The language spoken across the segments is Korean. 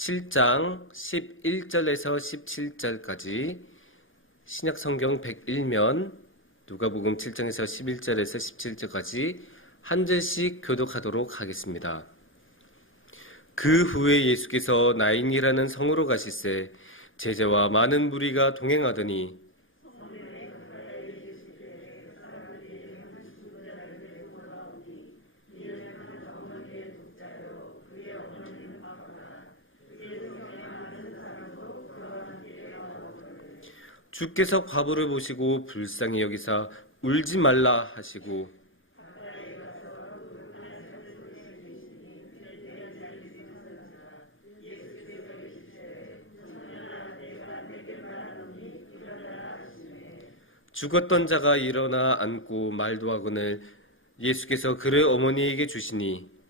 7장 11절에서 17절까지 신약성경 101면 누가복음 7장에서 11절에서 17절까지 한 절씩 교독하도록 하겠습니다. 그 후에 예수께서 나인이라는 성으로 가시세 제자와 많은 무리가 동행하더니 주께서 과부를 보시고 불쌍히 여기사 울지 말라 하시고 죽었던 자가 일어나 앉고 말도 하거늘 예수께서 그를 어머니에게 주시니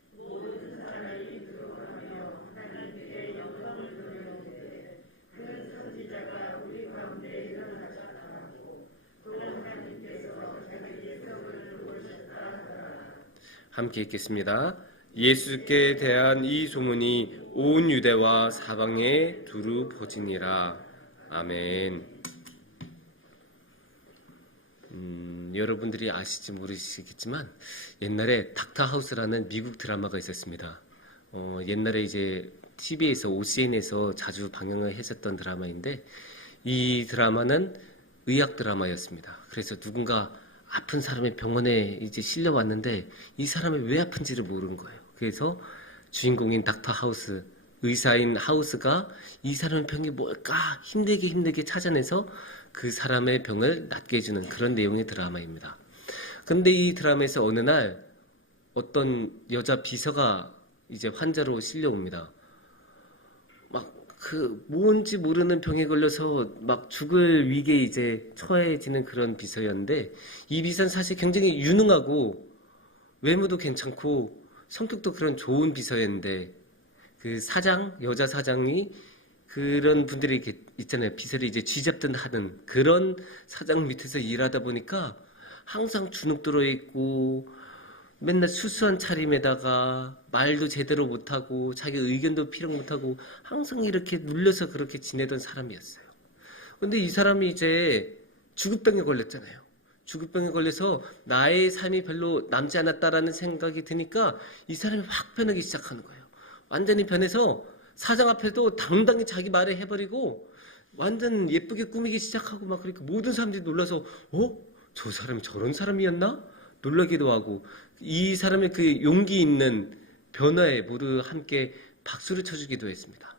함께 읽겠습니다. 예수께 대한 이 소문이 온 유대와 사방에 두루 퍼지니라. 아멘. 여러분들이 아실지 모르시겠지만 옛날에 닥터하우스라는 미국 드라마가 있었습니다. 옛날에 이제 TV에서 OCN에서 자주 방영을 했었던 드라마인데 이 드라마는 의학 드라마였습니다. 그래서 누군가 아픈 사람이 병원에 이제 실려왔는데 이 사람이 왜 아픈지를 모르는 거예요. 그래서 주인공인 닥터 하우스, 의사인 하우스가 이 사람의 병이 뭘까 힘들게 찾아내서 그 사람의 병을 낫게 해주는 그런 내용의 드라마입니다. 그런데 이 드라마에서 어느 날 어떤 여자 비서가 이제 환자로 실려옵니다. 뭔지 모르는 병에 걸려서 막 죽을 위기에 이제 처해지는 그런 비서였는데 이 비서는 사실 굉장히 유능하고 외모도 괜찮고 성격도 그런 좋은 비서였는데 그 여자 사장이 그런 분들이 이렇게 있잖아요. 비서를 이제 쥐잡든 하는 그런 사장 밑에서 일하다 보니까 항상 주눅 들어있고 맨날 수수한 차림에다가 말도 제대로 못하고 자기 의견도 피력 못하고 항상 이렇게 눌려서 그렇게 지내던 사람이었어요. 근데 이 사람이 이제 죽을병에 걸렸잖아요. 죽을병에 걸려서 나의 삶이 별로 남지 않았다라는 생각이 드니까 이 사람이 확 변하기 시작하는 거예요. 완전히 변해서 사장 앞에도 당당히 자기 말을 해버리고 완전 예쁘게 꾸미기 시작하고 막 그러니까 모든 사람들이 놀라서 저 사람이 저런 사람이었나? 놀라기도 하고 이 사람의 그 용기 있는 변화에 모두 함께 박수를 쳐주기도 했습니다.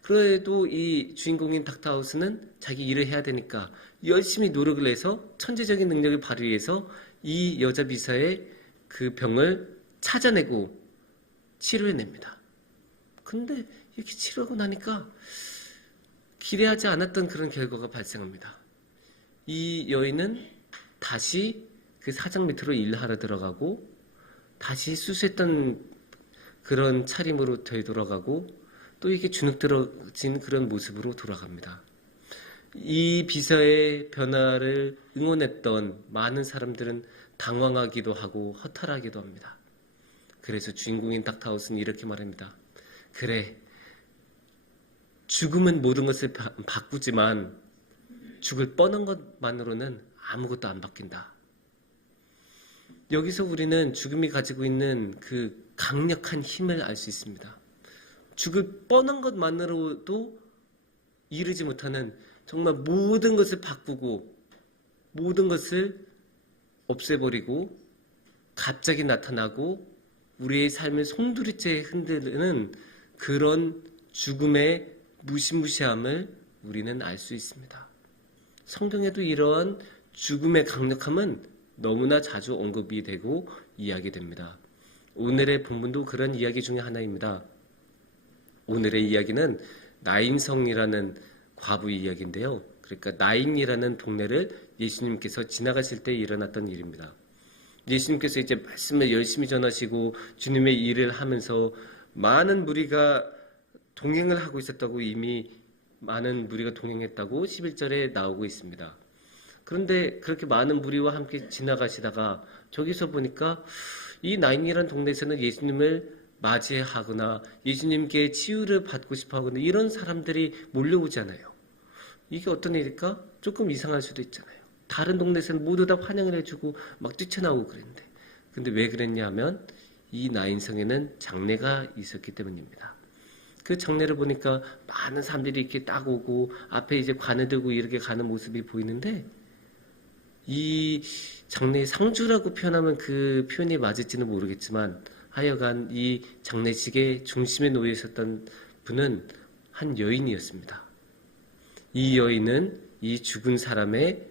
그래도 이 주인공인 닥터하우스는 자기 일을 해야 되니까 열심히 노력을 해서 천재적인 능력을 발휘해서 이 여자 비서의 그 병을 찾아내고 치료해냅니다. 근데 이렇게 치료하고 나니까 기대하지 않았던 그런 결과가 발생합니다. 이 여인은 다시 그 사장 밑으로 일하러 들어가고 다시 수수했던 그런 차림으로 되돌아가고 또 이게 주눅 들어진 그런 모습으로 돌아갑니다. 이 비서의 변화를 응원했던 많은 사람들은 당황하기도 하고 허탈하기도 합니다. 그래서 주인공인 닥터하우스는 이렇게 말합니다. 그래, 죽음은 모든 것을 바꾸지만 죽을 뻔한 것만으로는 아무것도 안 바뀐다. 여기서 우리는 죽음이 가지고 있는 그 강력한 힘을 알 수 있습니다. 죽을 뻔한 것만으로도 이루지 못하는 정말 모든 것을 바꾸고 모든 것을 없애버리고 갑자기 나타나고 우리의 삶을 송두리째 흔드는 그런 죽음의 무시무시함을 우리는 알 수 있습니다. 성경에도 이러한 죽음의 강력함은 너무나 자주 언급이 되고 이야기됩니다. 오늘의 본문도 그런 이야기 중에 하나입니다. 오늘의 이야기는 나인성이라는 과부 이야기인데요. 그러니까 나인이라는 동네를 예수님께서 지나가실 때 일어났던 일입니다. 예수님께서 이제 말씀을 열심히 전하시고 주님의 일을 하면서 많은 무리가 동행을 하고 있었다고 이미 많은 무리가 동행했다고 11절에 나오고 있습니다. 그런데 그렇게 많은 무리와 함께 지나가시다가 저기서 보니까 이 나인이라는 동네에서는 예수님을 맞이하거나 예수님께 치유를 받고 싶어 하거나 이런 사람들이 몰려오잖아요. 이게 어떤 일일까? 조금 이상할 수도 있잖아요. 다른 동네에서는 모두 다 환영을 해주고 막 뛰쳐나오고 그랬는데. 근데 왜 그랬냐 하면 이 나인성에는 장례가 있었기 때문입니다. 그 장례를 보니까 많은 사람들이 이렇게 딱 오고 앞에 이제 관을 들고 이렇게 가는 모습이 보이는데, 이 장례 상주라고 표현하면 그 표현이 맞을지는 모르겠지만 하여간 이 장례식의 중심에 놓여 있었던 분은 한 여인이었습니다. 이 여인은 이 죽은 사람의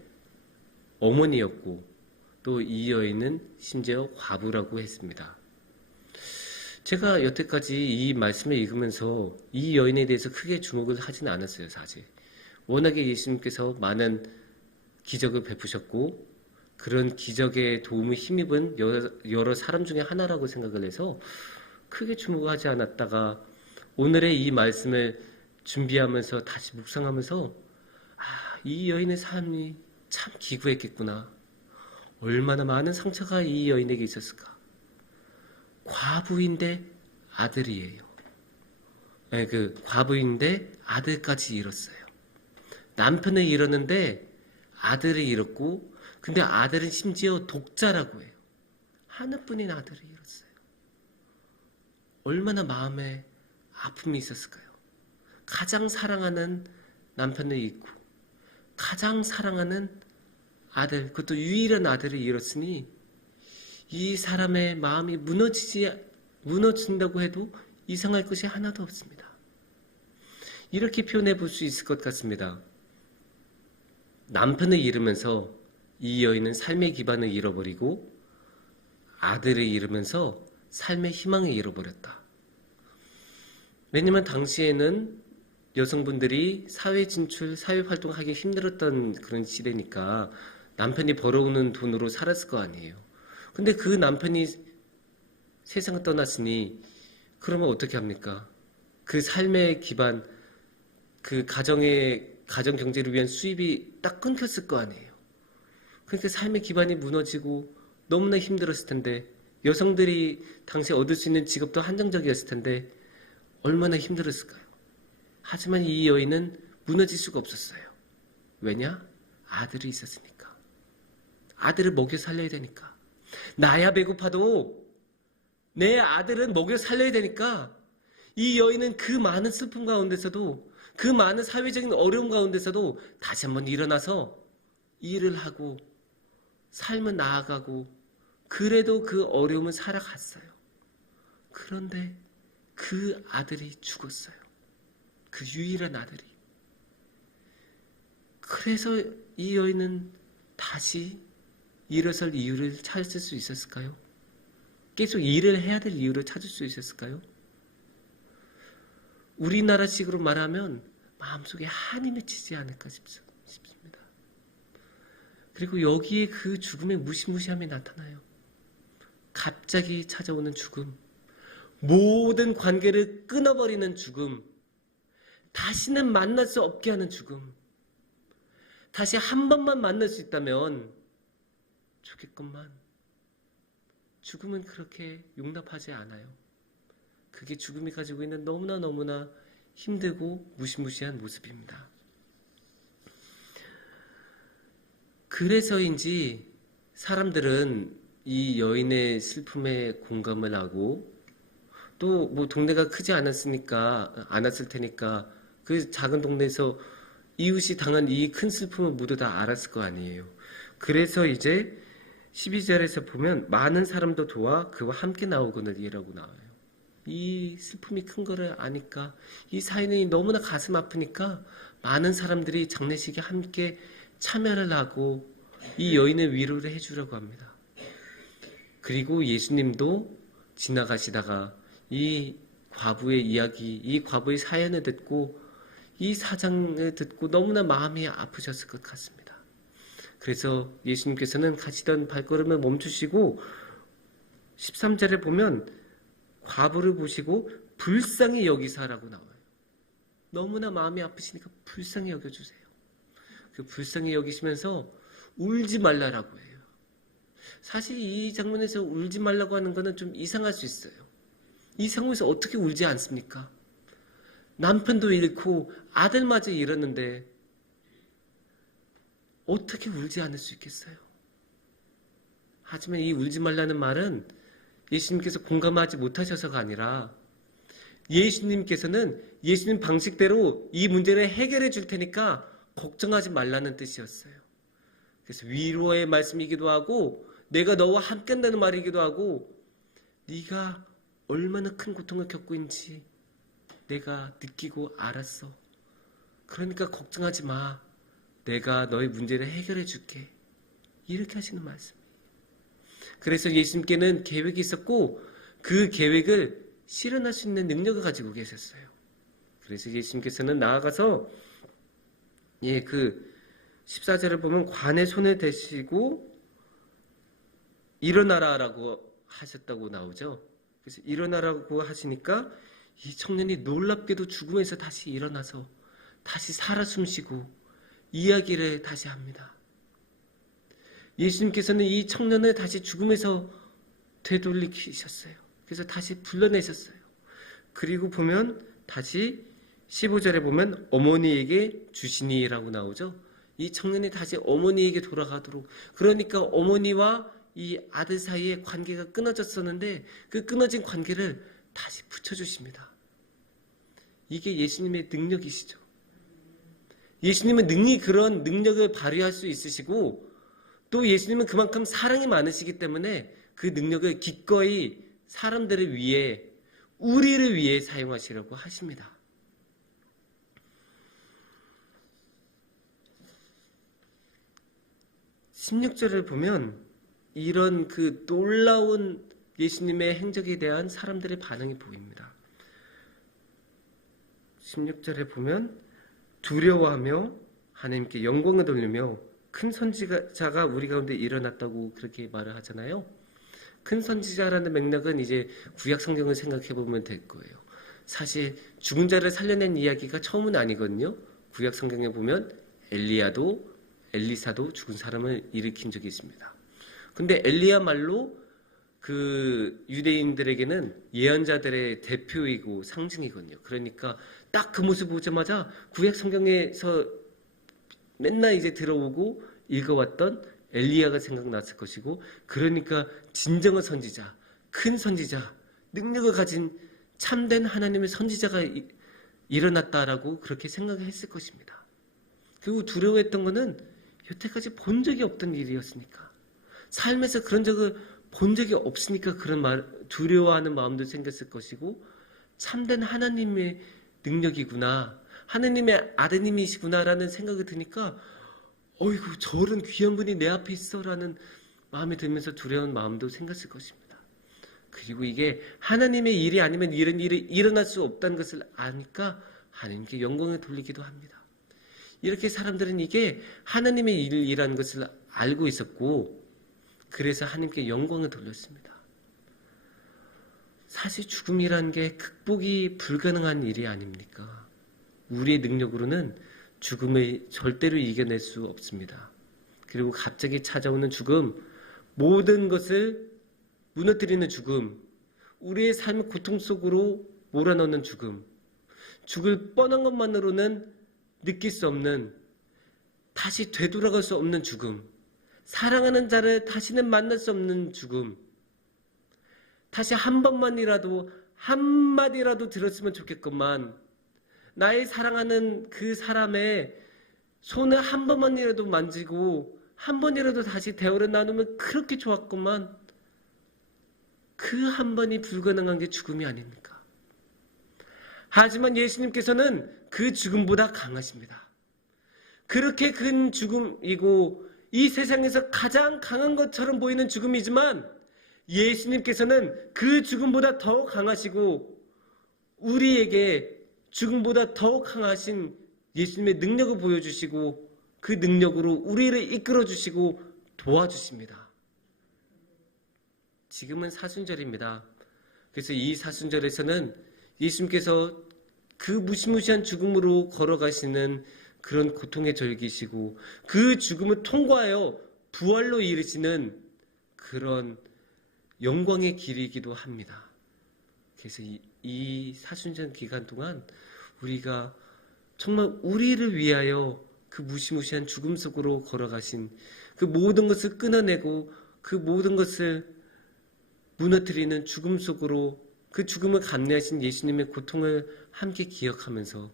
어머니였고 또 이 여인은 심지어 과부라고 했습니다. 제가 여태까지 이 말씀을 읽으면서 이 여인에 대해서 크게 주목을 하지는 않았어요, 사실. 워낙에 예수님께서 많은 기적을 베푸셨고 그런 기적에 도움을 힘입은 여러 사람 중에 하나라고 생각을 해서 크게 주목하지 않았다가 오늘의 이 말씀을 준비하면서 다시 묵상하면서 이 여인의 삶이 참 기구했겠구나. 얼마나 많은 상처가 이 여인에게 있었을까. 과부인데 아들이에요. 네, 과부인데 아들까지 잃었어요. 남편을 잃었는데 아들을 잃었고, 근데 아들은 심지어 독자라고 해요. 하나뿐인 아들을 잃었어요. 얼마나 마음에 아픔이 있었을까요? 가장 사랑하는 남편을 잃고 가장 사랑하는 아들, 그것도 유일한 아들을 잃었으니 이 사람의 마음이 무너진다고 해도 이상할 것이 하나도 없습니다. 이렇게 표현해 볼 수 있을 것 같습니다. 남편을 잃으면서 이 여인은 삶의 기반을 잃어버리고 아들을 잃으면서 삶의 희망을 잃어버렸다. 왜냐면 당시에는 여성분들이 사회 진출, 사회 활동하기 힘들었던 그런 시대니까 남편이 벌어오는 돈으로 살았을 거 아니에요. 근데 그 남편이 세상을 떠났으니 그러면 어떻게 합니까? 그 삶의 기반, 그 가정 경제를 위한 수입이 딱 끊겼을 거 아니에요. 그러니까 삶의 기반이 무너지고 너무나 힘들었을 텐데, 여성들이 당시 얻을 수 있는 직업도 한정적이었을 텐데 얼마나 힘들었을까요? 하지만 이 여인은 무너질 수가 없었어요. 왜냐? 아들이 있었으니까. 아들을 먹여 살려야 되니까. 나야 배고파도 내 아들은 먹여 살려야 되니까 이 여인은 그 많은 슬픔 가운데서도, 그 많은 사회적인 어려움 가운데서도 다시 한번 일어나서 일을 하고 삶을 나아가고 그래도 그 어려움을 살아갔어요. 그런데 그 아들이 죽었어요. 그 유일한 아들이. 그래서 이 여인은 다시 일어설 이유를 찾을 수 있었을까요? 계속 일을 해야 될 이유를 찾을 수 있었을까요? 우리나라식으로 말하면 마음속에 한이 맺히지 않을까 싶습니다. 그리고 여기에 그 죽음의 무시무시함이 나타나요. 갑자기 찾아오는 죽음, 모든 관계를 끊어버리는 죽음, 다시는 만날 수 없게 하는 죽음. 다시 한 번만 만날 수 있다면 좋겠건만 죽음은 그렇게 용납하지 않아요. 그게 죽음이 가지고 있는 너무나 힘들고 무시무시한 모습입니다. 그래서인지 사람들은 이 여인의 슬픔에 공감을 하고, 또 뭐 동네가 크지 않았을 테니까 그 작은 동네에서 이웃이 당한 이 큰 슬픔을 모두 다 알았을 거 아니에요. 그래서 이제 12절에서 보면 많은 사람도 도와 그와 함께 나오거늘이라고 나와요. 이 슬픔이 큰 거를 아니까, 이 사연이 너무나 가슴 아프니까 많은 사람들이 장례식에 함께 참여를 하고 이 여인의 위로를 해주려고 합니다. 그리고 예수님도 지나가시다가 이 과부의 이야기, 이 과부의 사연을 듣고 이 사장을 듣고 너무나 마음이 아프셨을 것 같습니다. 그래서 예수님께서는 가시던 발걸음을 멈추시고 13절에 보면 과부를 보시고 불쌍히 여기사라고 나와요. 너무나 마음이 아프시니까 불쌍히 여겨주세요. 그 불쌍히 여기시면서 울지 말라라고 해요. 사실 이 장면에서 울지 말라고 하는 거는 좀 이상할 수 있어요. 이 상황에서 어떻게 울지 않습니까? 남편도 잃고 아들마저 잃었는데 어떻게 울지 않을 수 있겠어요? 하지만 이 울지 말라는 말은 예수님께서 공감하지 못하셔서가 아니라 예수님께서는 예수님 방식대로 이 문제를 해결해 줄 테니까 걱정하지 말라는 뜻이었어요. 그래서 위로의 말씀이기도 하고 내가 너와 함께 한다는 말이기도 하고 네가 얼마나 큰 고통을 겪고 있는지 내가 느끼고 알았어. 그러니까 걱정하지 마. 내가 너의 문제를 해결해 줄게. 이렇게 하시는 말씀이에요. 그래서 예수님께는 계획이 있었고 그 계획을 실현할 수 있는 능력을 가지고 계셨어요. 그래서 예수님께서는 나아가서 그 14절을 보면 관의 손을 대시고 일어나라라고 하셨다고 나오죠. 그래서 일어나라고 하시니까 이 청년이 놀랍게도 죽음에서 다시 일어나서 다시 살아 숨쉬고 이야기를 다시 합니다. 예수님께서는 이 청년을 다시 죽음에서 되돌리셨어요. 그래서 다시 불러내셨어요. 그리고 보면 다시 15절에 보면 어머니에게 주시니라고 나오죠. 이 청년이 다시 어머니에게 돌아가도록, 그러니까 어머니와 이 아들 사이에 관계가 끊어졌었는데 그 끊어진 관계를 다시 붙여주십니다. 이게 예수님의 능력이시죠. 예수님은 능히 그런 능력을 발휘할 수 있으시고 또 예수님은 그만큼 사랑이 많으시기 때문에 그 능력을 기꺼이 사람들을 위해, 우리를 위해 사용하시려고 하십니다. 16절을 보면 이런 그 놀라운 예수님의 행적에 대한 사람들의 반응이 보입니다. 16절에 보면 두려워하며 하나님께 영광을 돌리며 큰 선지자가 우리 가운데 일어났다고 그렇게 말을 하잖아요. 큰 선지자라는 맥락은 이제 구약 성경을 생각해 보면 될 거예요. 사실 죽은 자를 살려낸 이야기가 처음은 아니거든요. 구약 성경에 보면 엘리야도 엘리사도 죽은 사람을 일으킨 적이 있습니다. 근데 엘리야말로 그 유대인들에게는 예언자들의 대표이고 상징이거든요. 그러니까 딱 그 모습 보자마자 구약 성경에서 맨날 이제 들어오고 읽어왔던 엘리야가 생각났을 것이고, 그러니까 진정한 선지자, 큰 선지자, 능력을 가진 참된 하나님의 선지자가 일어났다라고 그렇게 생각했을 것입니다. 그리고 두려워했던 것은 여태까지 본 적이 없던 일이었으니까, 삶에서 그런 적을 본 적이 없으니까 그런 두려워하는 마음도 생겼을 것이고, 참된 하나님의 능력이구나, 하나님의 아드님이시구나라는 생각이 드니까 어이구 저런 귀한 분이 내 앞에 있어라는 마음이 들면서 두려운 마음도 생겼을 것입니다. 그리고 이게 하나님의 일이 아니면 이런 일이 일어날 수 없다는 것을 아니까 하나님께 영광을 돌리기도 합니다. 이렇게 사람들은 이게 하나님의 일이라는 것을 알고 있었고, 그래서 하나님께 영광을 돌렸습니다. 사실 죽음이라는 게 극복이 불가능한 일이 아닙니까? 우리의 능력으로는 죽음을 절대로 이겨낼 수 없습니다. 그리고 갑자기 찾아오는 죽음, 모든 것을 무너뜨리는 죽음, 우리의 삶의 고통 속으로 몰아넣는 죽음, 죽을 뻔한 것만으로는 느낄 수 없는, 다시 되돌아갈 수 없는 죽음, 사랑하는 자를 다시는 만날 수 없는 죽음, 다시 한 번만이라도 한마디라도 들었으면 좋겠건만, 나의 사랑하는 그 사람의 손을 한 번만이라도 만지고 한 번이라도 다시 대화를 나누면 그렇게 좋았건만, 그 한 번이 불가능한 게 죽음이 아닙니까? 하지만 예수님께서는 그 죽음보다 강하십니다. 그렇게 큰 죽음이고 이 세상에서 가장 강한 것처럼 보이는 죽음이지만 예수님께서는 그 죽음보다 더 강하시고 우리에게 죽음보다 더 강하신 예수님의 능력을 보여주시고 그 능력으로 우리를 이끌어주시고 도와주십니다. 지금은 사순절입니다. 그래서 이 사순절에서는 예수님께서 그 무시무시한 죽음으로 걸어가시는 그런 고통의 절기시고 그 죽음을 통과하여 부활로 이르시는 그런 영광의 길이기도 합니다. 그래서 이 사순절 기간 동안 우리가 정말 우리를 위하여 그 무시무시한 죽음 속으로 걸어가신 그 모든 것을 끊어내고 그 모든 것을 무너뜨리는 죽음 속으로 그 죽음을 감내하신 예수님의 고통을 함께 기억하면서,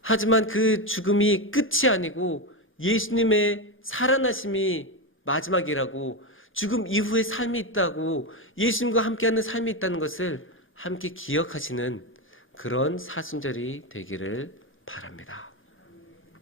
하지만 그 죽음이 끝이 아니고 예수님의 살아나심이 마지막이라고, 죽음 이후에 삶이 있다고, 예수님과 함께하는 삶이 있다는 것을 함께 기억하시는 그런 사순절이 되기를 바랍니다.